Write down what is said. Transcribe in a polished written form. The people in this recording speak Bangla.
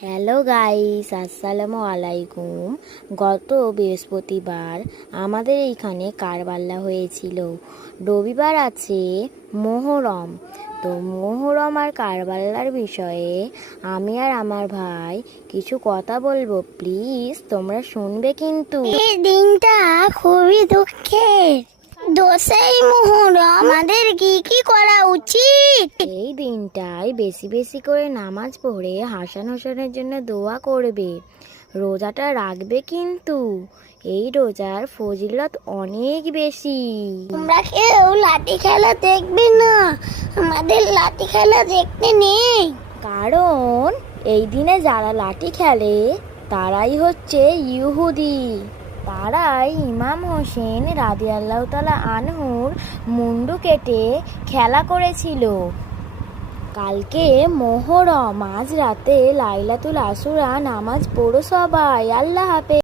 হ্যালো গাইস, আসসালামু আলাইকুম। গত বৃহস্পতিবার আমাদের এইখানে কারবাল্লা হয়েছিল। রবিবার আছে মোহরম। তো মোহরম আর কারবাল্লার বিষয়ে আমি আর আমার ভাই কিছু কথা বলবো। প্লিজ তোমরা শুনবে কিন্তু। এই দিনটা খুবই দুঃখের। দোষেই মোহরম, আমাদের কি কি করা উচিত? এই দিনটায় বেশি বেশি করে নামাজ পড়ে হাসান হোসেনের জন্য দোয়া করবে। রোজাটা রাখবে কিন্তু। এই রোজার ফজিলত অনেক বেশি। তোমরা কেউ লাঠি খেলা দেখবে না, আমাদের লাঠি খেলা দেখতে নেই। কারণ এই দিনে যারা লাঠি খেলে তারাই হচ্ছে ইহুদি। তারাই ইমাম হোসেন রাদিয়াল্লাহু তাআলা আনহুর মুন্ডু কেটে খেলা করেছিল। কালকে মোহরম, আজ রাতে লাইলাতুল আশুরা নামাজ পড়ো সবাই। আল্লাহ হাফেজ।